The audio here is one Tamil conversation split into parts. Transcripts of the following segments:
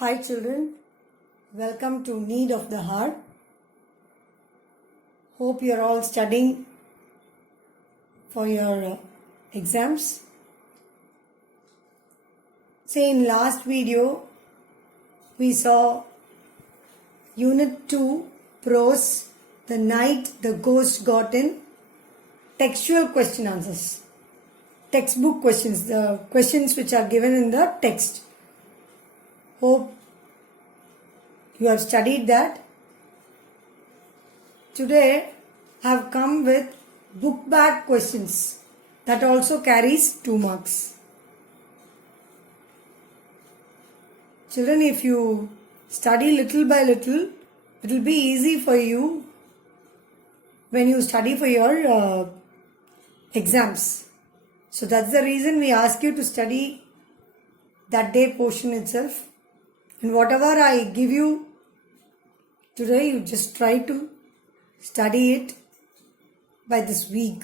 Hi children, welcome to Need of the Heart. Hope you are all studying for your exams. Say in last video we saw Unit 2 Prose, the night the ghost got in, textual question answers, textbook questions, the questions which are given in the text. Hope you have studied that. Today I have come with book back questions that also carries 2 marks. Children, if you study little by little, it will be easy for you when you study for your exams. So that's the reason we ask you to study that day portion itself. And whatever I give you today, you just try to study it by this week.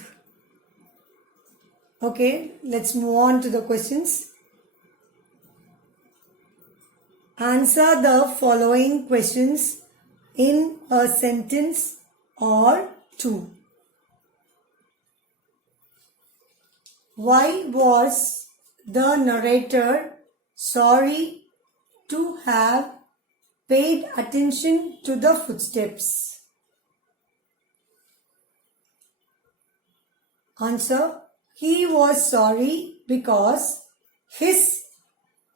Okay, let's move on to the questions. Answer the following questions in a sentence or 2. Why was the narrator sorry to have paid attention to the footsteps? Answer: he was sorry because his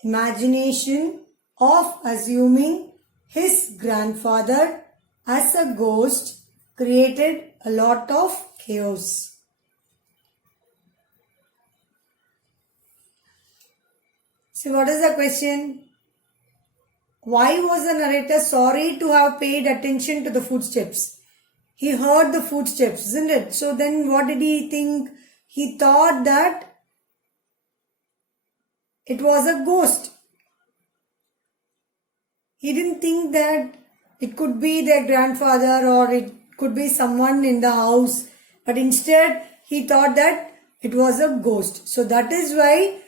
imagination of assuming his grandfather as a ghost created a lot of chaos. So what is the question? Why was the narrator sorry to have paid attention to the footsteps? He heard the footsteps, isn't it? So then what did he think? He thought that it was a ghost. He didn't think that it could be their grandfather or it could be someone in the house. But instead, he thought that it was a ghost. So that is why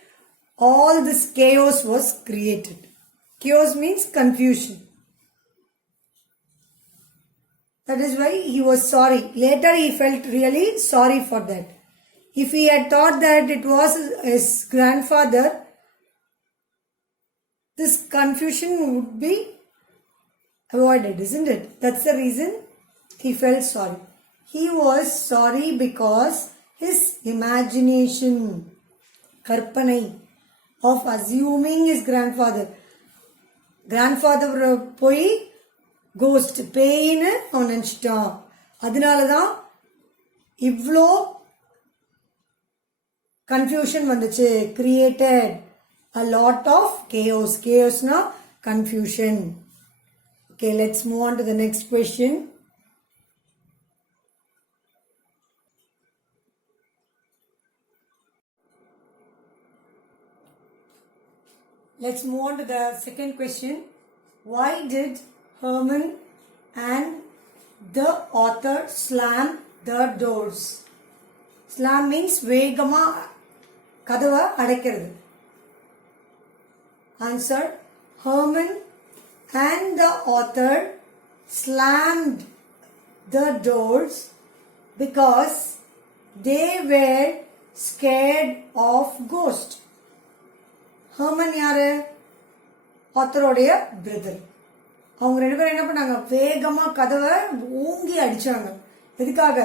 all this chaos was created. Chaos means confusion. That is why he was sorry. Later he felt really sorry for that. If he had thought that it was his grandfather, this confusion would be avoided, isn't it? That's the reason he felt sorry. He was sorry because his imagination, karpanai, of assuming his grandfather போய் கோஸ்ட் பேயின்னு அவன் நினச்சிட்டான். அதனால தான் இவ்வளோ கன்ஃபியூஷன் வந்துச்சு. Created a lot of chaos. Chaosனா confusion. Okay, let's move on to the next question. Let's move on to the second question. Why did Herman and the author slam the doors? Slam means வேகமா கதவை அடைக்கிறது. Answer: Herman and the author slammed the doors because they were scared of ghosts. Harman யாரு? ஆத்தரோடைய பிரதர். அவங்க 2 பேரும் என்ன பண்ணாங்க? வேகமா கதவை ஓங்கி அடிச்சாங்க. எதுக்காக?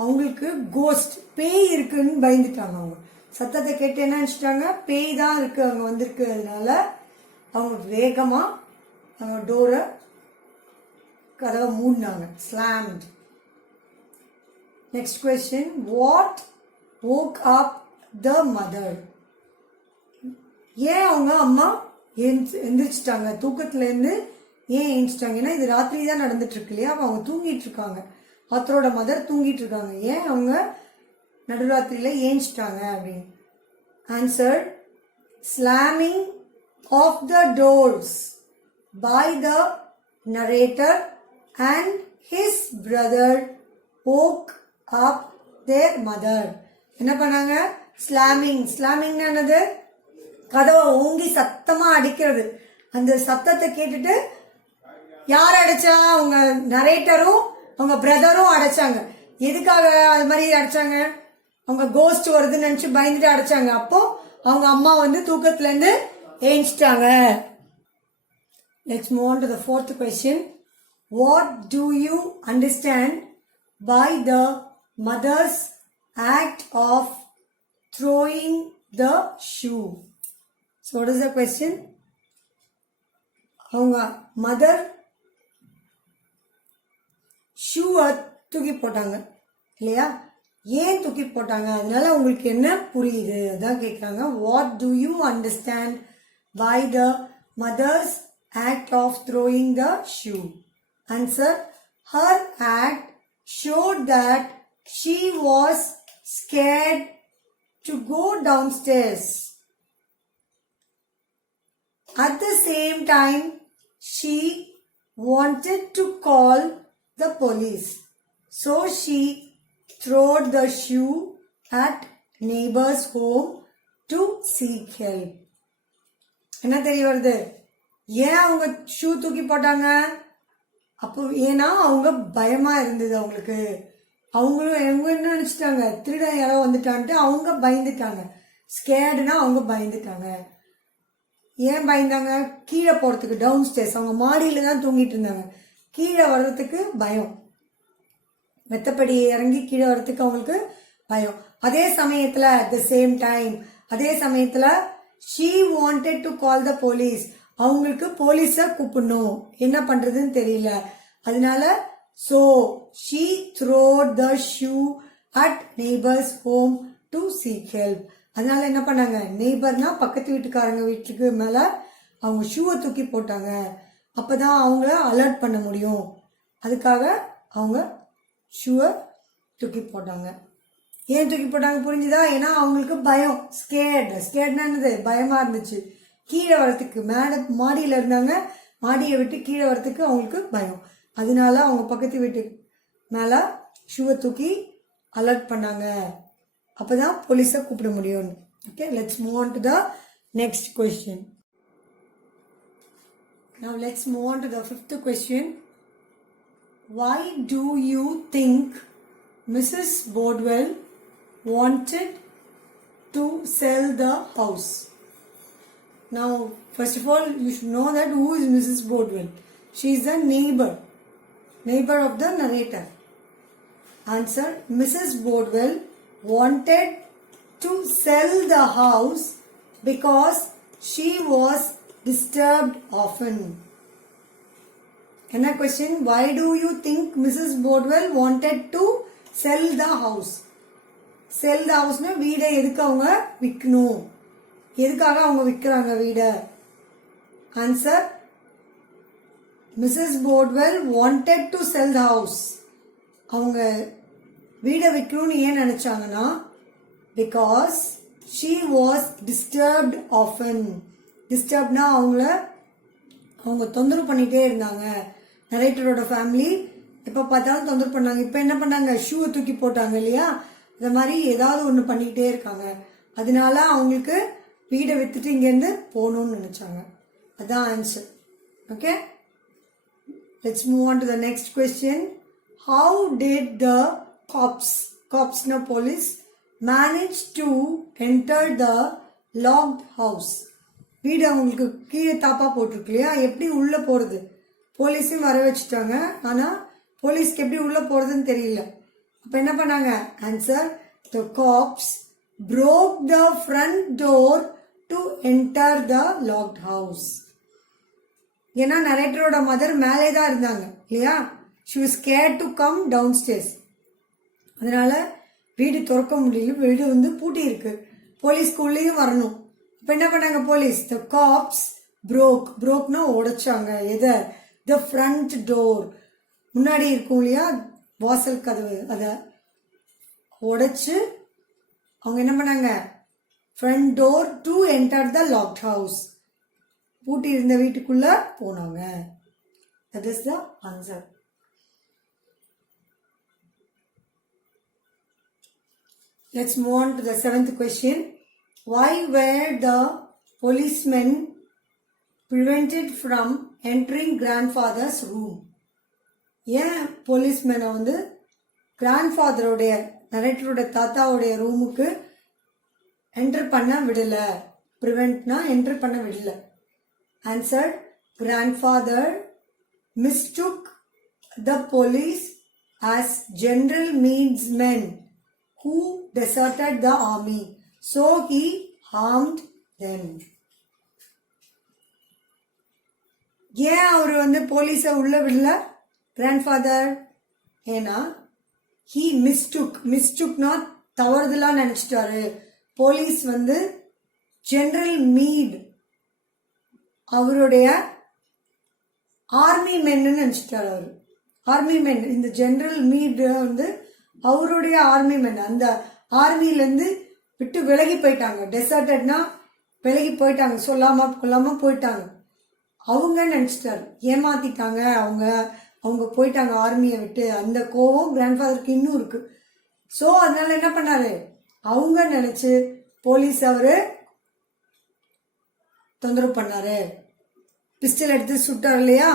அவங்களுக்கு கோஸ்ட் பேய் இருக்குன்னு பயந்துட்டாங்க. அவங்க சத்தத்தை கேட்டு என்ன நினைச்சிட்டாங்க? பேய் தான் இருக்கு அவங்க வந்திருக்கு. அதனால அவங்க வேகமா அவங்க டோரை கதவை மூடினாங்க. Slammed. Next question. What woke up the mother? ஏன் அவங்க அம்மா எந்திரிச்சிட்டாங்க? தூக்கத்துலேருந்து ஏன் எழுந்திரிச்சிட்டாங்க? ஏன்னா இது ராத்திரி தான் நடந்துட்டு இருக்கு இல்லையா? அவங்க தூங்கிட்டு இருக்காங்க. ஆத்தரோட மதர் தூங்கிட்டு இருக்காங்க. ஏன் அவங்க நடுராத்திரியில ஏஞ்சிட்டாங்க அப்படின்னு. Answer: slamming of the doors by the narrator and his brother woke up their mother. என்ன பண்ணாங்க? ஸ்லாமிங். ஸ்லாமிங்னா என்னது? கதவை ஓங்கி சத்தமா அடிக்கிறது. அந்த சத்தத்தை கேட்டுட்டு யார் அடைச்சா? அவங்க நரேட்டரும் அவங்க பிரதரும் அடைச்சாங்க. எதுக்காக அது மாதிரி அடைச்சாங்க? அவங்க கோஸ்ட் வருதுன்னு நினைச்சு பயந்துட்டு அடைச்சாங்க. அப்போ அவங்க அம்மா வந்து தூக்கத்துல இருந்து ஏஞ்சிட்டாங்க. Let's move on to the fourth question. What do you understand by the mother's act of throwing the shoe? So what is the question? அவங்க மதர் ஷூவை தூக்கி போட்டாங்க இல்லையா? ஏன் தூக்கி போட்டாங்க? அதனால உங்களுக்கு என்ன புரியுது அதான் கேட்குறாங்க. What do you understand by the mother's act of throwing the shoe? Answer: her act showed that she was scared to go downstairs. At the same time, she wanted to call the police. So she threw the shoe at neighbor's home to seek help. என்ன தெரிய வருது? ஏன் அவங்க ஷூ தூக்கி போட்டாங்க? அப்போ ஏன்னா அவங்க பயமா இருந்தது அவங்களுக்கு. அவங்களும் என்ன நினைச்சிட்டாங்க? திருடன் யாரோ வந்துட்டான்ட்டு அவங்க பயந்துட்டாங்க. ஸ்கேர்டுனா அவங்க பயந்துட்டாங்க. ஏன் பயந்தாங்க? கீழே போறதுக்கு, டவுன் ஸ்டேர்ஸ், அவங்க மாடியில தான் தூங்கிட்டு இருந்தாங்க. கீழே வர்றதுக்கு பயம், மெத்தப்படி இறங்கி கீழே வர்றதுக்கு அவங்களுக்கு பயம். அதே சமயத்துல at the same time, அதே சமயத்துல she wanted to call the police, அவங்களுக்கு போலீஸ கூப்பிடணும், என்ன பண்றதுன்னு தெரியல. அதனால so she threw the shoe at neighbor's home to seek help. அதனால என்ன பண்ணாங்க? நெய்பர்னா பக்கத்து வீட்டுக்காரங்க வீட்டுக்கு மேல அவங்க ஷூவை தூக்கி போட்டாங்க. அப்பதான் அவங்கள அலர்ட் பண்ண முடியும். அதுக்காக அவங்க ஷூவை தூக்கி போட்டாங்க. ஏன் தூக்கி போட்டாங்க புரிஞ்சுதா? ஏன்னா அவங்களுக்கு பயம், ஸ்கேர்ட்னா என்னது? பயமா இருந்துச்சு. கீழே வரத்துக்கு, மாடியில இருந்தாங்க, மாடியை விட்டு கீழே வரத்துக்கு அவங்களுக்கு பயம். அதனால அவங்க பக்கத்து வீட்டு மேல ஷூவை தூக்கி அலர்ட் பண்ணாங்க. அப்பதான் போலீஸை கூப்பிட முடியும். Okay, let's move on to the next question. Now let's move on to the fifth question. Why do you think Mrs. Bodwell wanted to sell the house? Now, first of all, you should know that who is Mrs. Bodwell. She is the neighbor of the narrator. Answer: Mrs. Bodwell wanted to sell the house because she was disturbed often. Another question: why do you think Mrs. Bodwell wanted to sell the house? Sell the house na வீடை எதுக்கு அவங்க விற்கணும்? எதுக்காக அவங்க விற்கிறாங்க வீடை? Answer: Mrs. Bodwell wanted to sell the house. அவங்க வீடை விற்கணும்னு ஏன் நினைச்சாங்கன்னா because she was disturbed often. டிஸ்டர்ப்னா அவங்க தொந்தரவு பண்ணிட்டே இருந்தாங்க. நரேட்டரோட ஃபேமிலி எப்போ பார்த்தாலும் தொந்தரவு பண்ணாங்க. இப்போ என்ன பண்ணாங்க? ஷூவை தூக்கி போட்டாங்க இல்லையா? இந்த மாதிரி ஏதாவது ஒன்று பண்ணிக்கிட்டே இருக்காங்க. அதனால அவங்களுக்கு வீடை வித்துட்டு இங்கேருந்து போகணும்னு நினைச்சாங்க. அதான் answer. Okay, let's move on to the next question. How did the காப்ஸ்னா police manage to enter the locked house? வீடு அவங்களுக்கு கீழே தாப்பா போட்டிருக்கு இல்லையா? எப்படி உள்ள போறது? போலீஸையும் வர வச்சுட்டாங்க. ஆனா போலீஸ்க்கு எப்படி உள்ள போறதுன்னு தெரியல. அப்ப என்ன பண்ணாங்க? Answer: the cops broke the front door to enter the locked house. ஏன்னா நரேட்டரோட மதர் மேலே தான் இருந்தாங்க இல்லையா? she was scared to come downstairs. அதனால வீடு திறக்க முடியல, வீடு வந்து பூட்டி இருக்கு, போலீஸ்க்கு உள்ளேயும் வரணும். இப்ப என்ன பண்ணாங்க போலீஸ்? the cops brokeனா உடைச்சாங்க. எதை? the front door, முன்னாடி இருக்கும் இல்லையா வாசல் கதவு, அத உடைச்சு அவங்க என்ன பண்ணாங்க? front door to enter the locked house, பூட்டி இருந்த வீட்டுக்குள்ள போனாங்க. that is the answer. Let's move on to the seventh question. Why were the policemen prevented from entering grandfather's room. ஏன் போலீஸ்மேனை வந்து கிராண்ட்ஃபாதருடைய நரேட்டருடைய தாத்தாவுடைய ரூமுக்கு என்டர் பண்ண விடல? ப்ரிவென்ட்னா என்டர் பண்ண விடல. Answer, grandfather mistook the police as General Meade's men who deserted the army, so he harmed them. ஏன் அவர் வந்து போலீஸ உள்ள விடல கிராண்ட்ஃபாதர்? ஏன்னா he mistookனா தவறுதலா நினைச்சிட்டாரு. போலீஸ் வந்து ஜெனரல் மீட் அவருடைய ஆர்மி மென்னு நினைச்சிட்டாரு. அவர் ஆர்மி மென், இந்த ஜெனரல் மீட் வந்து அவருடைய ஆர்மி மென். அந்த ஆர்மியிலேருந்து விட்டு விலகி போயிட்டாங்க. டெசர்டட்னா விலகி போயிட்டாங்க, சொல்லாம கொல்லாம போயிட்டாங்க. அவங்க நினைச்சிட்டாரு, ஏமாத்திட்டாங்க, அவங்க போயிட்டாங்க ஆர்மியை விட்டு. அந்த கோவம் கிராண்ட்ஃபாதருக்கு இன்னும் இருக்கு. ஸோ அதனால என்ன பண்ணாரு, அவங்க நினைச்சு போலீஸ் அவரு தொந்தரவு பண்ணாரு, பிஸ்டல் எடுத்து சுட்டார் இல்லையா?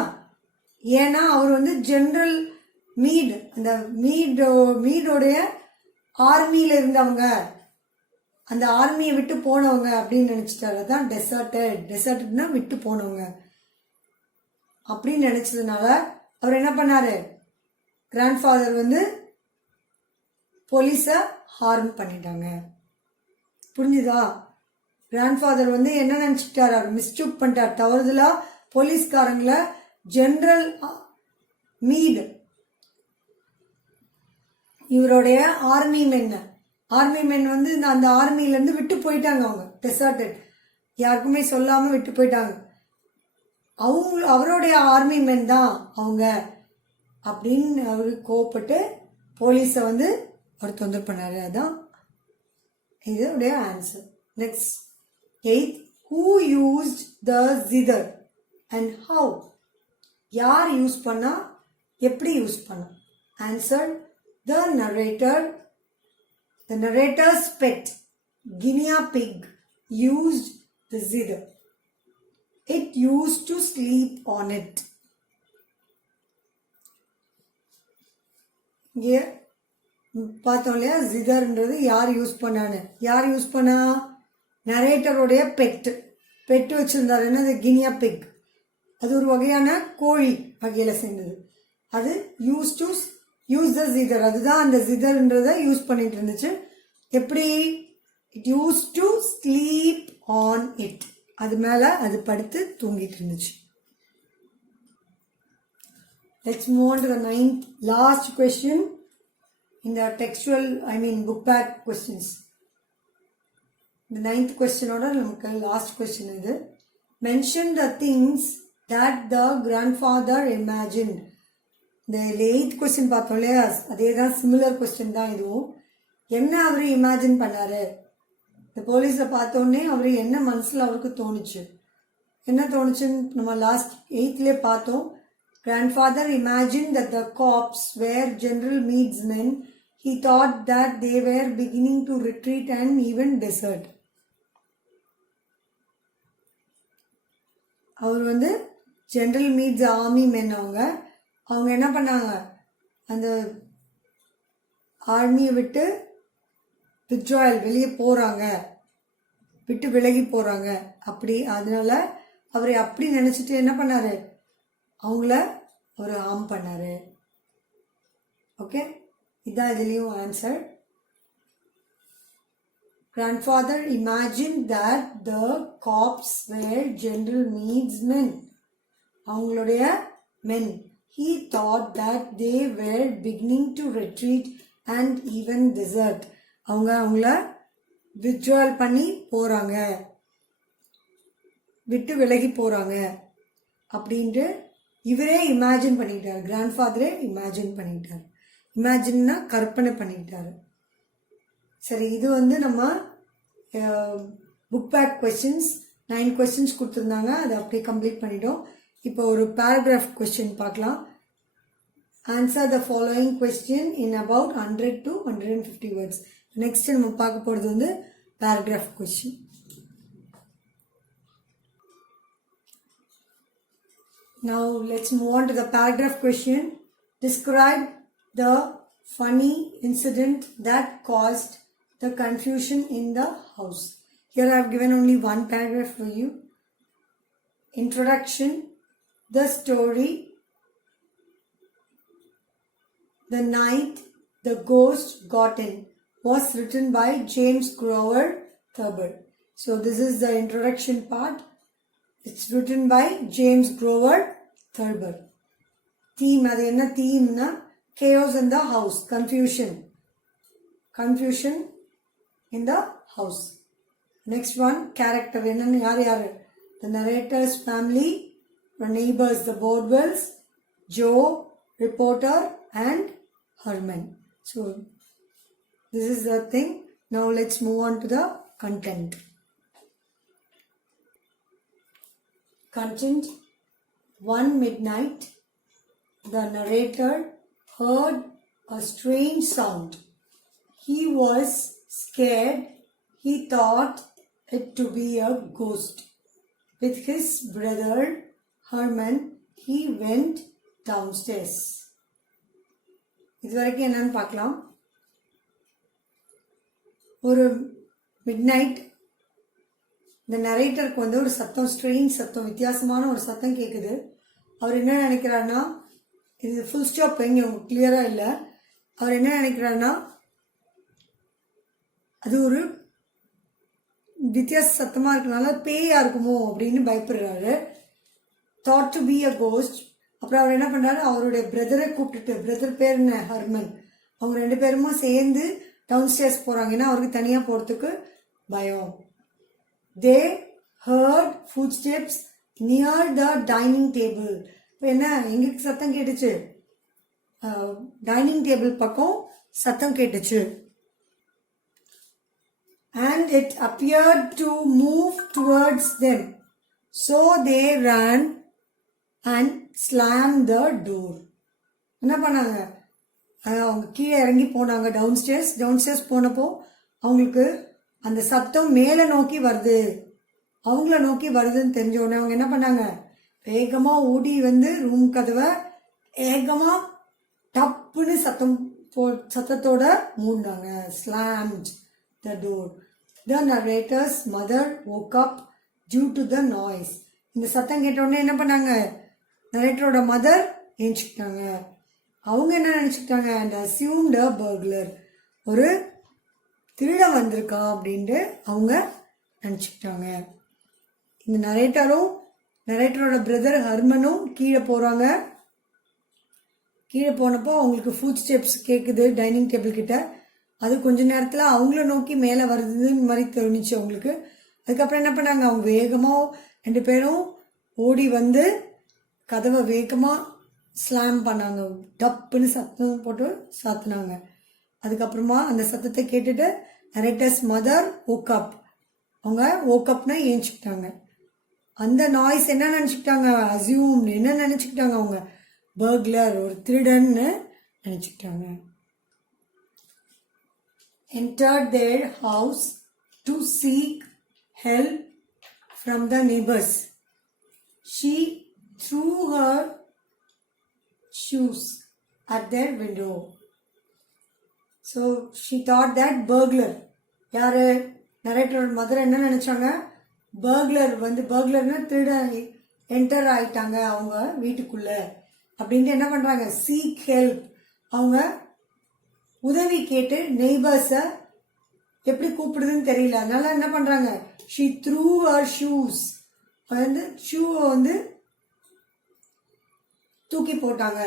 ஏன்னா அவர் வந்து ஜெனரல் மீட், அந்த மீடோடைய ஆர்மியில இருந்தவங்க, அந்த ஆர்மியை விட்டு போனவங்க அப்படின்னு நினைச்சிட்டாரு. அதான் டெசர்டட்னா விட்டு போனவங்க அப்படின்னு நினைச்சதுனால அவர் என்ன பண்ணாரு, கிராண்ட்ஃபாதர் வந்து போலீஸ ஹார்ம் பண்ணிட்டாங்க. புரிஞ்சுதா? கிராண்ட்ஃபாதர் வந்து என்ன நினைச்சிட்டாரு, அவர் மிஸ்டேக் பண்ணிட்டார், தவறுதலா போலீஸ்காரங்களை ஜெனரல் மீட் இவருடைய ஆர்மி மென் வந்து அந்த ஆர்மியில இருந்து விட்டு போயிட்டாங்க. அவங்க டெசர்டட், யாருக்குமே சொல்லாம விட்டு போயிட்டாங்க. அவருடைய ஆர்மி மென் தான் அவங்க அப்படின்னு அவரு கோவப்பட்டு போலீஸ வந்து அவர் தொந்தரவு பண்ணாரு. அதான் இதோடைய answer. Next 8th, who used the zither and how? யார் யூஸ் பண்ணா, எப்படி யூஸ் பண்ணா? Answer, the narrator's pet guinea pig used the zither. It used to sleep on it. இங்கே பார்த்தோம் இல்லையா, ஜிதர்ன்றது யார் யூஸ் பண்ணா? நரேட்டருடைய பெட்டு வச்சிருந்தாரு. என்னது? Guinea pig. அது ஒரு வகையான கோழி வகையில சேர்ந்தது. அது யூஸ் த ஜிதர், அதுதான் அந்த ஜிதர்ன்றத யூஸ் பண்ணிட்டு இருந்துச்சு. எப்படி? It use to sleep on it, அது மேல அது படுத்து தூங்கிட்டு இருந்துச்சு. Let's move on to the 9th last question in the book back questions. The 9th question order நமக்கு last question இது. Mention the things that the grandfather imagined. இந்த 8th question பார்த்தோம் இல்லையா, அதே தான் சிமிலர் கொஸ்டின் தான் இதுவும். என்ன அவரு இமேஜின் பண்ணாரு? இந்த போலீஸை பார்த்தோன்னே அவரு என்ன மனசுல அவருக்கு தோணுச்சு, என்ன தோணுச்சுன்னு நம்ம லாஸ்ட் 8thலே பார்த்தோம். Grandfather imagined that the cops were General Meade's men. He thought that they were beginning to retreat and even desert. அவர் வந்து ஜெனரல் மீட்ஸ் ஆர்மி மென். அவங்க என்ன பண்ணாங்க, அந்த ஆர்மியை விட்டு வித்ட்ராயல் வெளியே போறாங்க, விட்டு விலகி போறாங்க. அப்படி அதனால அவரை அப்படி நினைச்சிட்டு என்ன பண்ணாரு, அவங்கள ஒரு ஹார்ம் பண்ணாரு. ஓகே, இதான் இதுலயும் answer. Grandfather imagined that the cops were General Meade's men. அவங்களுடைய men. He thought that they were beginning to retreat and even desert. அவங்கள withdrawal பண்ணி போறாங்க, விட்டு விலகி போறாங்க அப்படின்ட்டு இவரே இமேஜின் பண்ணிட்டாரு. கிராண்ட்ஃபாதரே இமேஜின் பண்ணிட்டாரு. இமேஜின்னா கற்பனை பண்ணிட்டாரு. சரி, இது வந்து நம்ம புக் பேக் கொஸ்டின்ஸ் 9 கொஸ்டின்ஸ் கொடுத்துருந்தாங்க, அதை அப்படியே கம்ப்ளீட் பண்ணிட்டோம். இப்போ ஒரு பேராகிராஃப் கொஸ்டின் பார்க்கலாம். Answer the following question in about 100 to 150 words. Next நம்ம பார்க்க போகிறது வந்து paragraph question. Now let's move on to the paragraph question. Describe the funny incident that caused the confusion in the house. Here I have given only one paragraph for you. Introduction. The story. The Night the Ghost Got In was written by James Grover Thurber. So this is the introduction part. It's written by James Grover Thurber. Theme, அது என்ன தீம்னா chaos in the house, confusion in the house. Next one, character, என்னன்னு யார் யாரு? The narrator's family, the neighbors, the Bordwells, Joe, reporter, and Herman. So this is the thing. Now let's move on to the content. Content. One midnight, the narrator heard a strange sound. He was scared. He thought it to be a ghost. With his brother Herman, he went downstairs. இதுவரைக்கும் என்னன்னு பார்க்கலாம். ஒரு மிட்நைட் இந்த நரேட்டருக்கு வந்து ஒரு சத்தம், ஸ்ட்ரெயின் சத்தம், வித்தியாசமான ஒரு சத்தம் கேட்குது. அவர் என்ன நினைக்கிறாருன்னா, இது ஃபுல் ஸ்டாப் எங்க உங்களுக்கு கிளியரா இல்லை. அவர் என்ன நினைக்கிறாருன்னா, அது ஒரு வித்தியாச சத்தமா இருக்கனால பேயா இருக்குமோ அப்படின்னு பயப்படுறாரு. Thought to be a ghost. அப்புறம் அவர் என்ன பண்றாரு, அவருடைய பிரதரை கூப்பிட்டுட்டு, பிரதர் பேர் என்ன, ஹர்மன், அவங்க ரெண்டு பேருமா சேர்ந்து டவுன் ஸ்டேர்ஸ் போறாங்க. ஏன்னா அவருக்கு தனியா போறதுக்கு பயம். They heard footsteps near the dining table. இப்போ என்ன, எங்களுக்கு சத்தம் கேட்டுச்சு, டைனிங் டேபிள் பக்கம் சத்தம் கேட்டுச்சு. And it appeared to move towards them. So they ran and slammed the door. என்ன பண்ணாங்க, அவங்க கீழே இறங்கி போனாங்க டவுன்ஸ்டேர்ஸ் போனப்போ அவங்களுக்கு அந்த சத்தம் மேலே நோக்கி வருது, அவங்கள நோக்கி வருதுன்னு தெரிஞ்ச உடனே அவங்க என்ன பண்ணாங்க, வேகமா ஓடி வந்து ரூம் கதவை வேகமா டப்புன்னு சத்தத்தோட மூடினாங்க. slammed the door. The narrator's mother woke up due to the noise. இந்த சத்தம் கேட்ட உடனே என்ன பண்ணாங்க, நரேட்டரோட மதர் ஏஞ்சிக்கிட்டாங்க. அவங்க என்ன நினைச்சுக்கிட்டாங்க, and assumed a burglar, ஒரு திருடன் வந்திருக்கான் அப்படின்ட்டு அவங்க நினச்சிக்கிட்டாங்க. இந்த நரேட்டரோட பிரதர் ஹர்மனும் கீழே போகிறாங்க. கீழே போனப்போ அவங்களுக்கு ஃபுட் ஸ்டெப்ஸ் கேட்குது டைனிங் டேபிள் கிட்ட. அது கொஞ்ச நேரத்தில் அவங்கள நோக்கி மேலே வருதுன்னு மாதிரி தெரிஞ்சிச்சு அவங்களுக்கு. அதுக்கப்புறம் என்ன பண்ணாங்க, அவங்க வேகமாக ரெண்டு பேரும் ஓடி வந்து கதவை வேகமாக ஸ்லாம் பண்ணாங்க, டப்புன்னு சத்தம் போட்டு சாத்தினாங்க. அதுக்கப்புறமா அந்த சத்தத்தை கேட்டுட்டு நரேட்டர்ஸ் மதர் ஓக்கப், அவங்க ஓக்கப்னா ஏஞ்சிக்கிட்டாங்க. அந்த நாய்ஸ் என்ன நினச்சிக்கிட்டாங்க, அசியூம் என்ன நினச்சிக்கிட்டாங்க, அவங்க பர்க்லர், ஒரு திருடன்னு நினச்சிக்கிட்டாங்க. Entered their house to seek help from the neighbors. She threw her shoes at their window. So she thought that burglar, யாரு நரேட்டரோட மதர் என்ன நினைச்சாங்க, பர்க்லர்னா திருடன் என்டர் ஆயிட்டாங்க அவங்க வீட்டுக்குள்ள அப்படின்ட்டு என்ன பண்றாங்க, சீக் ஹெல்ப், அவங்க உதவி கேட்டு நெய்பர்ஸை எப்படி கூப்பிடுதுன்னு தெரியல, அதனால என்ன பண்றாங்க, she threw her shoes, வந்து ஷூவை வந்து தூக்கி போட்டாங்க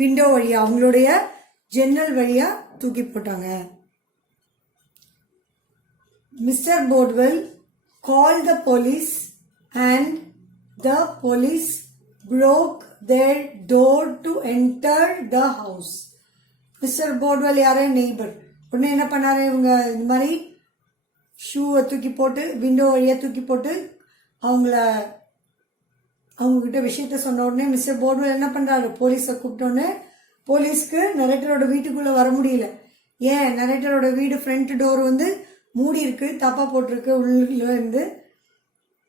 விண்டோ வழியா, அவங்களுடைய ஜன்னல் வழியா தூக்கி போட்டாங்க. Mister போர்ட்வெல் called the police and the police broke their door to enter the house. Mister போர்ட்வெல் யாரு, நெய்பர். உடனே என்ன பண்ணாரு, இவங்க இந்த மாதிரி ஷூவை தூக்கி போட்டு விண்டோ வழியா தூக்கி போட்டு அவங்ககிட்ட விஷயத்த சொன்ன உடனே மிஸ்டர் போர்ட்வெல் என்ன பண்றாரு, போலீஸை கூப்பிட்டோன்னே போலீஸ்க்கு நரேட்டரோட வீட்டுக்குள்ள வர முடியல. ஏன், நரேட்டரோட வீடு ஃப்ரண்ட் டோர் வந்து மூடி இருக்கு, தப்பா போட்டிருக்கு, உள்ள இருந்து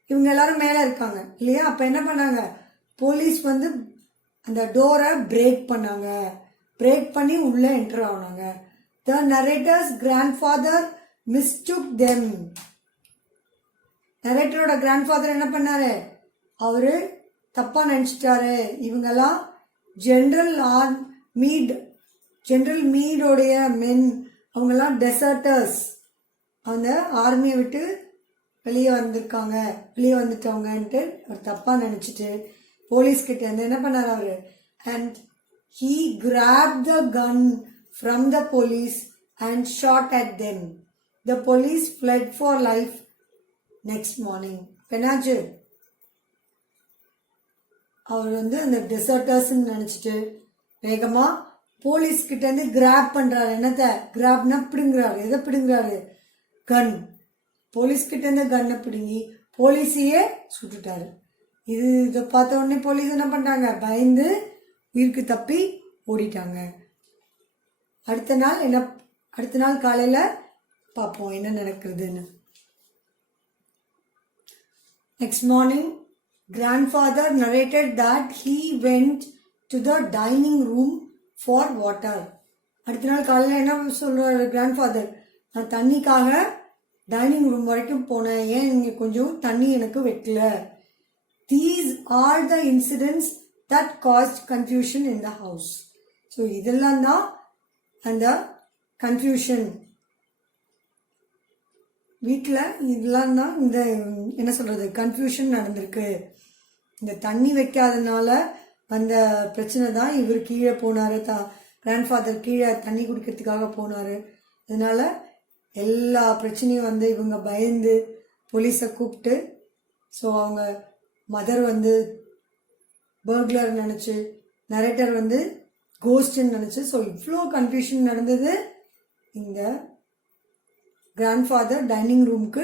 இவங்க எல்லாரும் மேல இருக்காங்க இல்லையா. அப்ப என்ன பண்ணாங்க, போலீஸ் வந்து அந்த டோரை பிரேக் பண்ணாங்க, பிரேக் பண்ணி உள்ள என்டர் ஆனாங்க. The narrator's grandfather mistook them. நரேட்டரோட கிராண்ட்ஃபாதர் என்ன பண்ணாரு, அவரு தப்பா நினைச்சிட்டாரு. இவங்கெல்லாம் ஜெனரல் மீடோடைய மென், அவங்கெல்லாம் டெசர்டர்ஸ், அந்த ஆர்மியை விட்டு வெளியே வந்துட்டவங்கன்ட்டு அவர் தப்பா நினைச்சிட்டு போலீஸ் கிட்ட இருந்து என்ன பண்ணாரு அவரு, and he grabbed the gun from the police and shot at them. The police fled for life next morning. என்னாச்சு, அவர் வந்து அந்த டெசர்டர்ஸ் நினைச்சிட்டு வேகமா போலீஸ் கிட்ட இருந்து கிராப் பண்றாரு. என்னத்த கிராப்னா பிடுங்குறாரு. எதை பிடுங்குறாரு, கன். போலீஸ் கிட்ட இருந்து கன்னை பிடுங்கி போலீஸையே சுட்டுட்டாரு. இதை பார்த்த உடனே போலீஸ் என்ன பண்றாங்க, பயந்து உயிருக்கு தப்பி ஓடிட்டாங்க. அடுத்த நாள் காலையில பார்ப்போம் என்ன நடக்குதுன்னு. Next morning, grandfather narrated that he went to the dining room for water. அடுத்த நாள் காலையில என்ன சொல்றாரு கிராண்ட்ஃபாதர், நான் தண்ணிக்காக டைனிங் ரூம் வரைக்கும் போனேன், ஏன் இங்க கொஞ்சம் தண்ணி எனக்கு வைக்கல. These are the incidents that caused confusion in the house. So இதெல்லாம் தான் அந்த கன்ஃபியூஷன் வீட்டில், இதெல்லாம் தான் இந்த என்ன சொல்றது கன்ஃபியூஷன் நடந்திருக்கு. இந்த தண்ணி வைக்காதனால அந்த பிரச்சனை தான். இவர் கீழே போனாரு, கிராண்ட்ஃபாதர் கீழே தண்ணி குடிக்கிறதுக்காக போனாரு. அதனால எல்லா பிரச்சனையும் வந்து இவங்க பயந்து போலீஸை கூப்பிட்டு, ஸோ அவங்க மதர் வந்து பர்க்லர் நினச்சி, நரேட்டர் வந்து கோஸ்ட்ன்னு நினச்சி, ஸோ இவ்வளோ கன்ஃபியூஷன் நடந்தது. இந்த கிராண்ட்ஃபாதர் டைனிங் ரூமுக்கு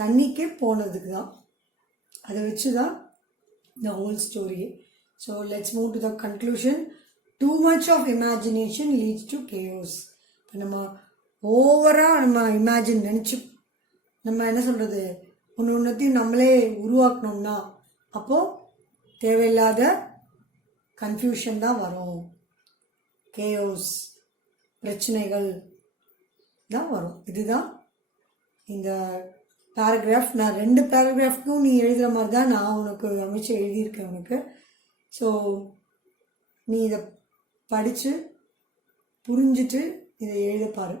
தண்ணிக்கே போனதுக்கு தான். அதை வச்சு தான் the whole story. So let's move to the conclusion. Too much of imagination leads to chaos. நம்ம ஓவரா நம்ம இமேஜின் நினச்சி நம்ம என்ன சொல்றது ஒன்றையும் நம்மளே உருவாக்கணும்னா அப்போ தேவையில்லாத கன்ஃபியூஷன் தான் வரும், கேயோஸ், பிரச்சனைகள் தான் வரும். இதுதான் இந்த பேராகிராஃப். நான் 2 பேராகிராஃப்க்கும் நீ எழுதுகிற மாதிரி தான் நான் உனக்கு அமைச்சு எழுதியிருக்கேன் உனக்கு. ஸோ நீ இதை படித்து புரிஞ்சுட்டு இதை எழுத பாரு.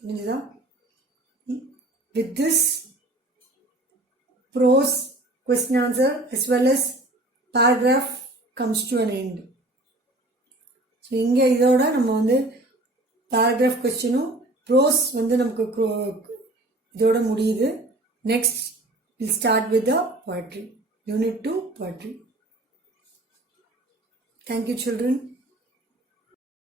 புரிஞ்சுதா? With this prose question answer as well as paragraph comes to an end. So இங்கே இதோட நம்ம வந்து paragraph questionும் ப்ரோஸ் வந்து நமக்கு இதோட முடியுது. Next we'll start with the poetry, unit 2 poetry. Thank you children.